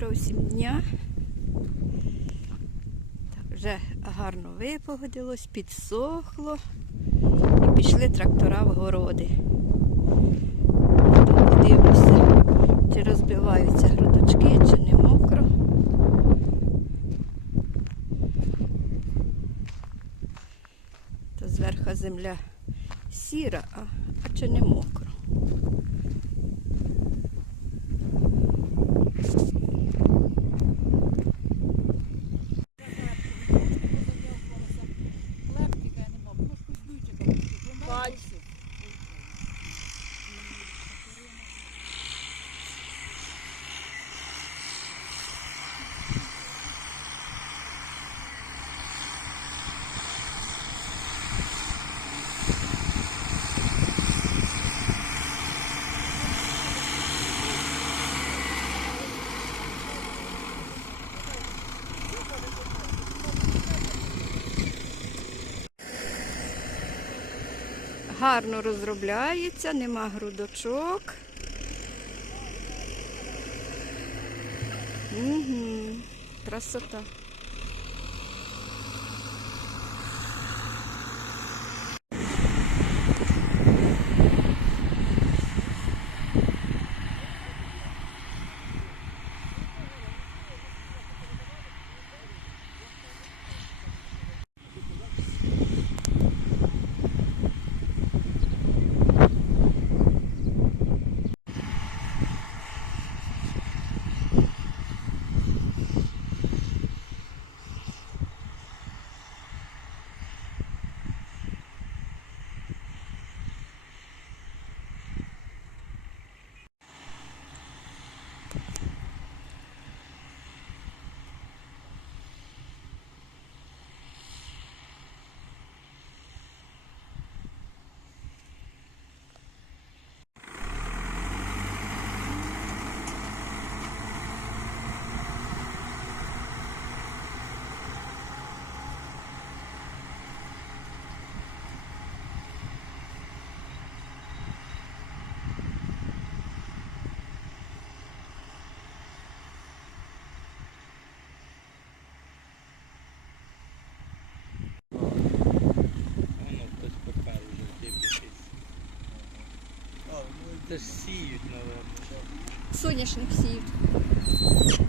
Доброго дня. Так, вже гарно випогодилось, підсохло і пішли трактора в городи. Подивлюся, чи розбиваються грудочки, чи не мокро. То зверху земля сіра, а чи не мокро. Гарно розробляється, нема грудочок. Угу, красота. Воно хтось попав вже дивитись. А, це сіють, мабуть. Соняшник сіють.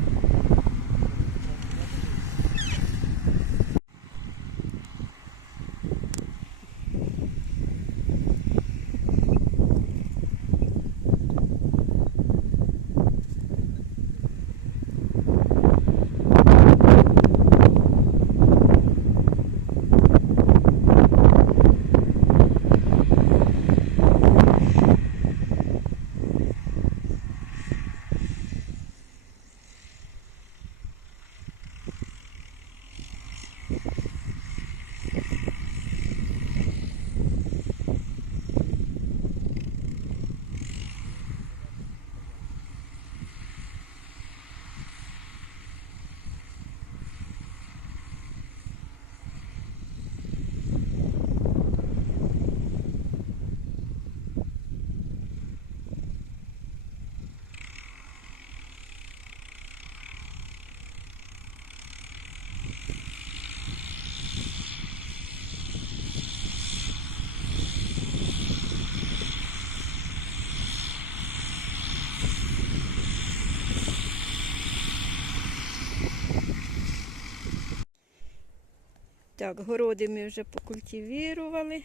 Так, городи ми вже покультивірували.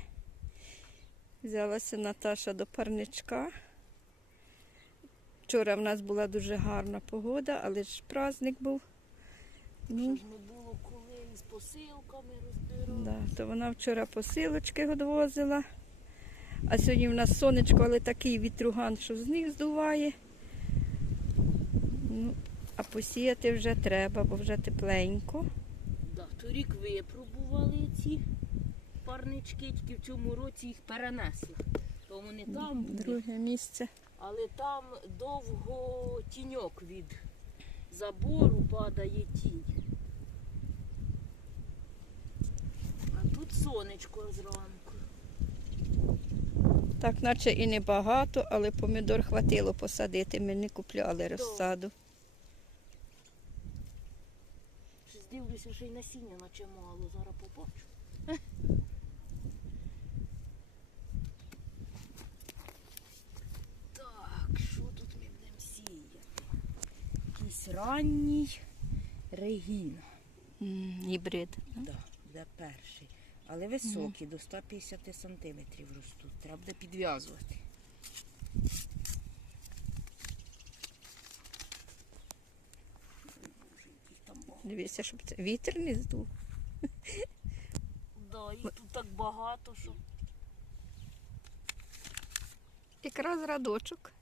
Взялася Наташа до парничка. Вчора в нас була дуже гарна погода, але ж праздник був. Ну, Щоб не було коли з посилками розбирати. да, то вона вчора посилочки відвозила. А сьогодні в нас сонечко, але такий вітруган, що з них здуває. Ну, а посіяти вже треба, бо вже тепленько. Да, торік випробували ці парнички, тільки в цьому році їх перенесли. То вони там були, Друге місце. але там довго тіньок від забору падає тінь. А тут сонечко зранку. Так, наче і небагато, але помідор хватило посадити. Ми не купляли розсаду. Дивлюся, що й насіння наче мало, зараз побачу. Так, що тут ми будемо сіяти? Якийсь ранній регін. Гібрид. Да, буде перший. Але високий, до 150 сантиметрів ростуть. Треба буде підв'язувати. Боже, яких там багато. Дивіться, щоб це вітер не здув. Да, їх тут так багато, що. Якраз радочок.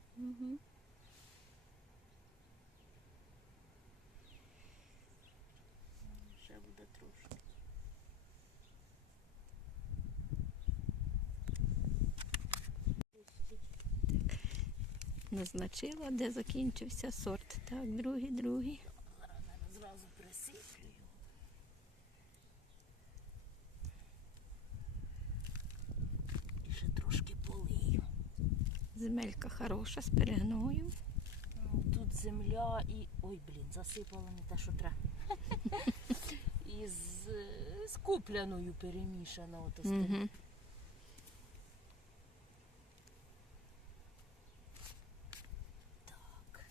Ще буде трошки. Назначила, де закінчився сорт. Так, другий, другий. Його. І ще трошки полию. Земелька хороша з перегною. Тут земля і. Ой, блін, засипала не те, що треба. І з, з купляною перемішана. Тим. Угу. Так.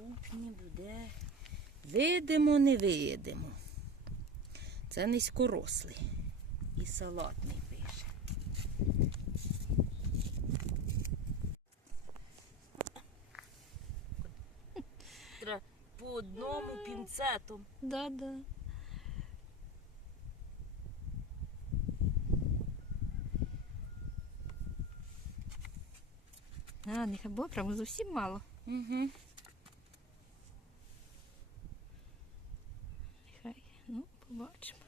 Наступні, буде. Видимо, не видимо. Це низькорослий. І салатний пише. Треба по одному пінцетом. Да, да. А, нехай було прямо зовсім мало. Угу. Ну, побачимо.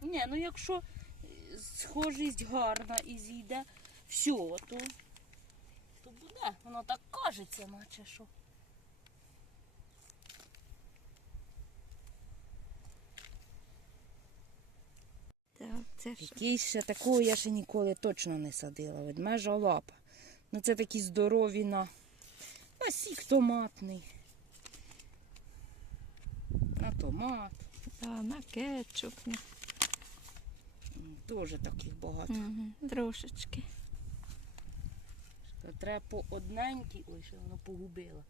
Ні, ну якщо е, схожість гарна і зійде все, то, то буде. Воно так кажеться, наче що. Так, це що? Якийсь ще такого я ще ніколи точно не садила. Ведмежа лапа. Ну це такі здорові на, на сік томатний. На томат. Да, на кетчуп. Теж таких багато. Угу. Трошечки. Треба по одненькій. Ой, ще воно погубила.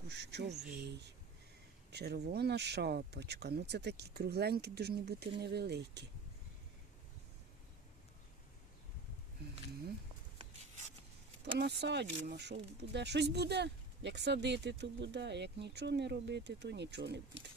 Кущовий. Червона шапочка. Ну це такі кругленькі, повинні бути невеликі. Угу. Понасадюємо, що буде. Щось буде. Як садити, то буде, як нічого не робити, то нічого не буде.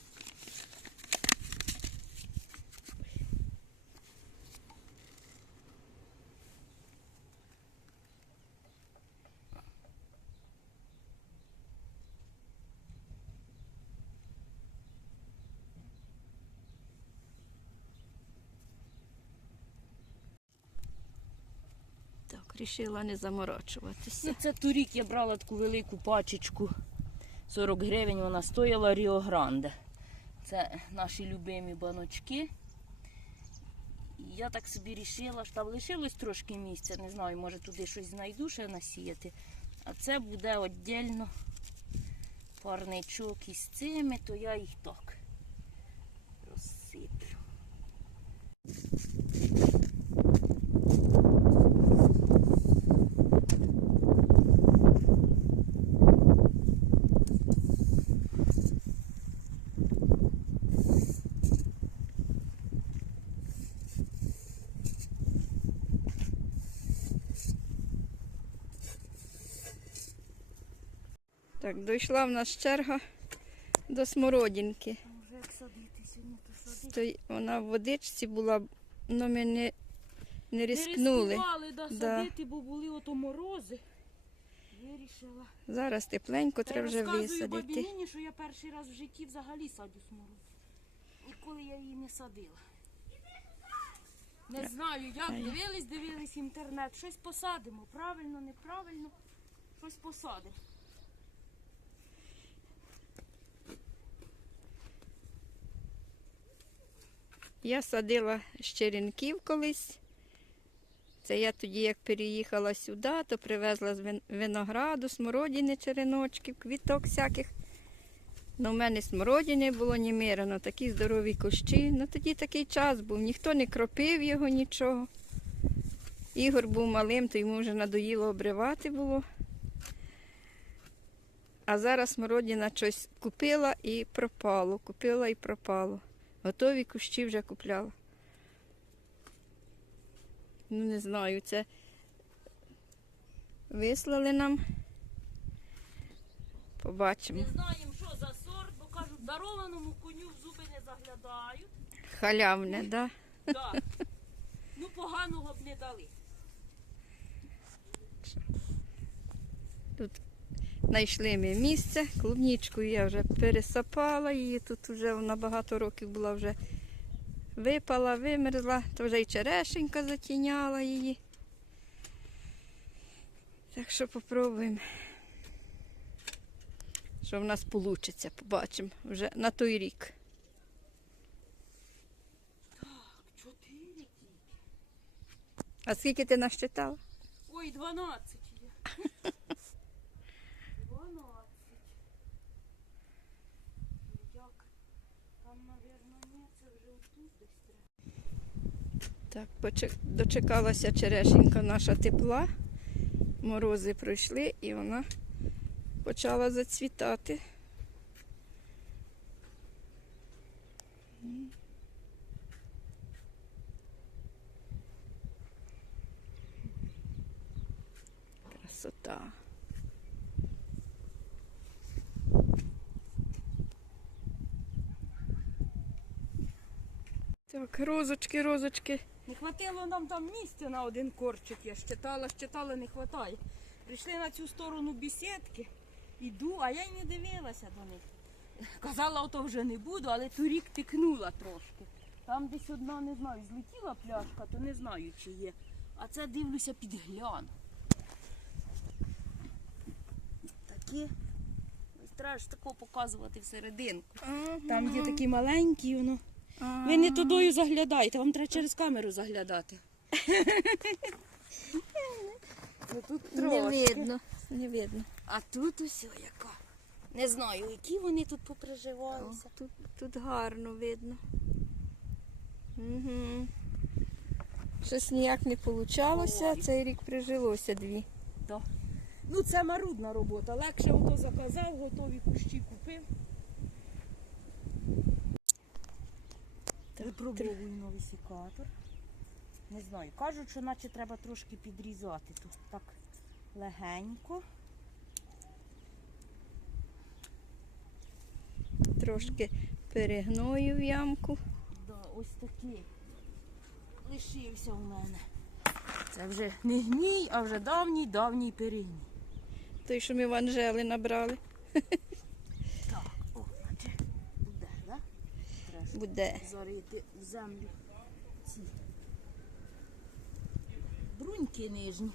Рішила не заморочуватися. Ну, це торік я брала таку велику пачечку. 40 гривень вона стояла Ріо Гранде. Це наші любимі баночки. Я так собі рішила, що там лишилось трошки місця, не знаю, може туди щось знайду ще насіяти. А це буде віддільно парничок із цими, то я їх так розсиплю. Так, дійшла в нас черга до смородинки. Стой- Вона в водичці була, але ми не, не рискнули. Не рискували да, Да. садити, бо були ото морози. Вирішила. Зараз тепленько, треба вже розказую бабі висадити. Що я перший раз в житті взагалі садю смородину. Ніколи я її не садила. Не знаю, як дивились, дивились інтернет. Щось посадимо. Правильно, неправильно. Щось посадимо. Я садила з черенків колись. Це я тоді, як переїхала сюди, то привезла з винограду, смородини, череночків, квіток всяких. Ну, в мене смородини було немірено, такі здорові кущі. Ну тоді такий час був, ніхто не кропив його нічого. Ігор був малим, то йому вже надоїло обривати було. А зараз смородина щось купила і пропало. Купила і пропало. Готові кущі вже купляла. Ну, не знаю, це вислали нам. Побачимо. Не знаємо, що за сорт, бо кажуть, дарованому коню в зуби не заглядають. Халявне, да? Да. Ну, поганого б не дали. Знайшли ми місце. Клубнічку я вже пересапала її. Тут вже вона багато років була вже випала, вимерзла, то вже й черешенька затіняла її. Так що попробуємо. Що в нас вийде, побачимо вже на той рік. А скільки ти насчитала? Ой, 12 є. 12. Як? Там, мабуть, ні, це вже отут десь треба. Так, дочекалася черешенька наша тепла. Морози пройшли і вона почала зацвітати. Красота. Так, розочки, розочки. Не хватило нам там місця на один корчик. Я щитала, щитала, не хватає. Прийшли на цю сторону бісідки, іду, а я й не дивилася до них. Казала, ото вже не буду, але торік тикнула трошки. Там десь одна, не знаю, злетіла пляшка, то не знаю, чи є. А це дивлюся підгляну. Такі. Треба ж тако показувати всерединку. Там є такі маленькі, воно. Ви не тудою заглядаєте, вам треба через камеру заглядати. Ну, тут Не трошки. видно, не видно. А тут ось яка. Не знаю, які вони тут поприживалися. Тут, тут гарно видно. Угу. Щось ніяк не вийшло, Ой. цей рік прижилося дві. Ну, це марудна робота. Легше ото заказав, готові кущі купив. Випробовую новий секатор. Не знаю. Кажуть, що наче треба трошки підрізати тут. Так легенько. Трошки перегною в ямку. Да, ось такий лишився у мене. Це вже не гній, а вже давній давній перегній. Той, що ми в Анжели набрали, Так, о, наче буде, да? Треба ж буде. зарити в землю ці бруньки нижні.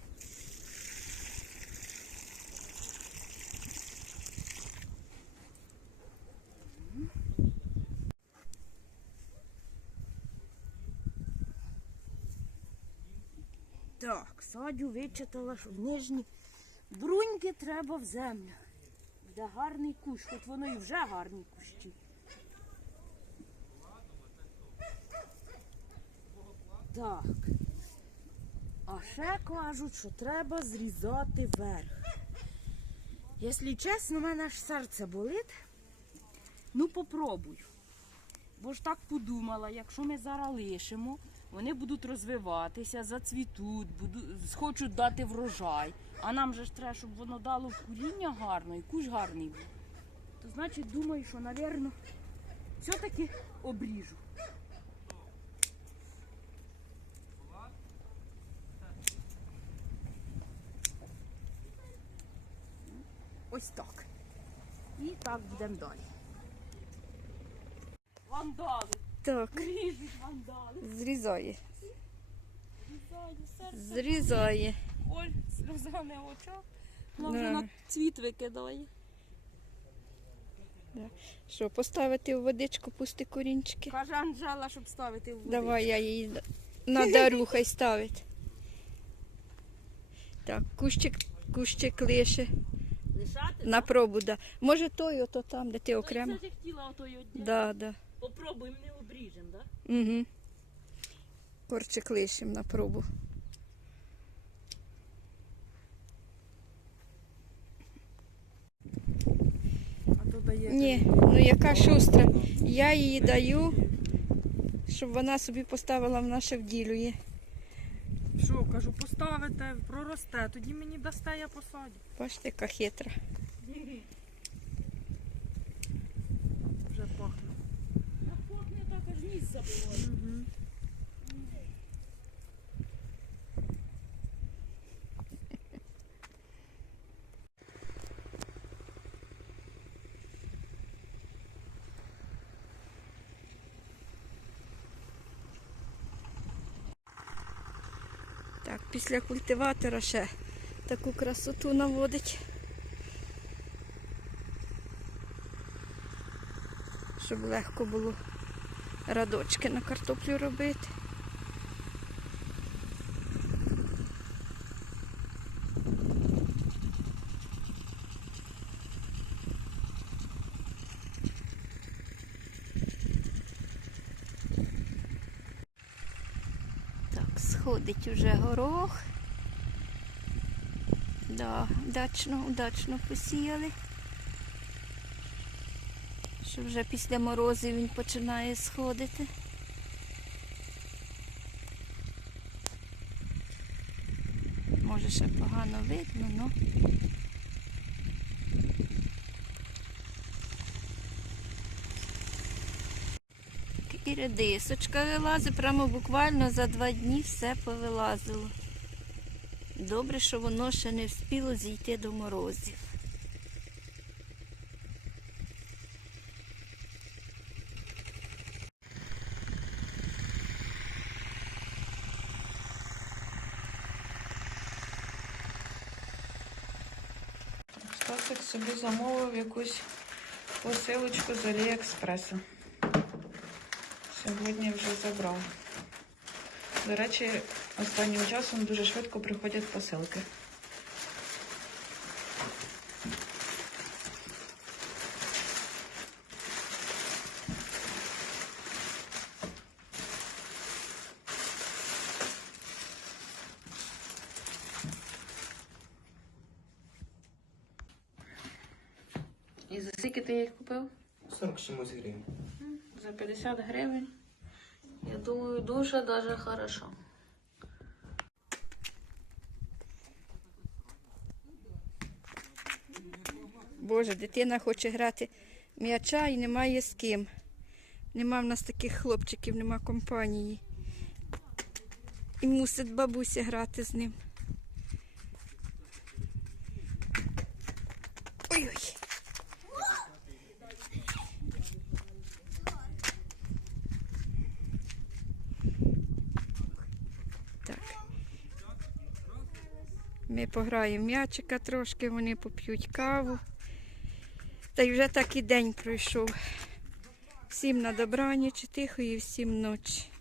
Так, садю вичитала, що в нижні бруньки треба в землю. Буде гарний кущ, хоч воно і вже гарні кущі. Так. А ще кажуть, що треба зрізати верх. Якщо чесно, у мене аж серце болить. Ну, попробую. Бо ж так подумала, якщо ми зараз лишимо, вони будуть розвиватися, зацвітуть, будуть, схочуть дати врожай. А нам же ж треба, щоб воно дало куріння гарно і куш гарний був. То значить, думаю, що, напевно, все-таки обріжу. Ось так. І так будемо далі. Вандали. Так, Ріжуть вандали. зрізає. Зрізаю, серце. Зрізає. Оль, сльоза не в очах. Вона Да. на цвіт викидає. Що, поставити в водичку, пусти корінчики? Каже Анжела, щоб ставити в воду. Давай я її д- на дару хай ставить. Так, кущик, кущик лише Лишати? на пробу, да. Може той ото там, де ти окремо. Це хотіла отої одні. Да, да. Попробуємо, не обріжемо, так? Угу. Корчик лишим на пробу. А то дає. Ні, ну яка шустра. Я її даю, щоб вона собі поставила в наше вділює. Що, кажу, поставите, проросте, тоді мені дасте, я посадю. Бачите, яка хитра. Вже пахне. Так пахне так, аж ніс забиває. Угу. Так, після культиватора ще таку красоту наводить. Щоб легко було радочки на картоплю робити. Так, сходить уже горох. Да, удачно, удачно посіяли. Що вже після морозів він починає сходити. Може ще погано видно, ну. Редисочка вилазить, прямо буквально за два дні все повилазило. Добре, що воно ще не встигло зійти до морозів. Стасик собі замовив якусь посилочку з Аліекспресу. Сьогодні вже забрав. До речі, останнім часом дуже швидко приходять посилки. І за скільки ти їх купив? 40 чимось гривень. За 50 гривень. Я думаю, дуже даже хорошо. Боже, дитина хоче грати м'яча і немає з ким. Нема в нас таких хлопчиків, нема компанії. І мусить бабуся грати з ним. Ой-ой. Так. Ми пограємо м'ячика трошки, вони поп'ють каву. Та й вже так і день пройшов. Всім на добраніч, тихої, всім ночі.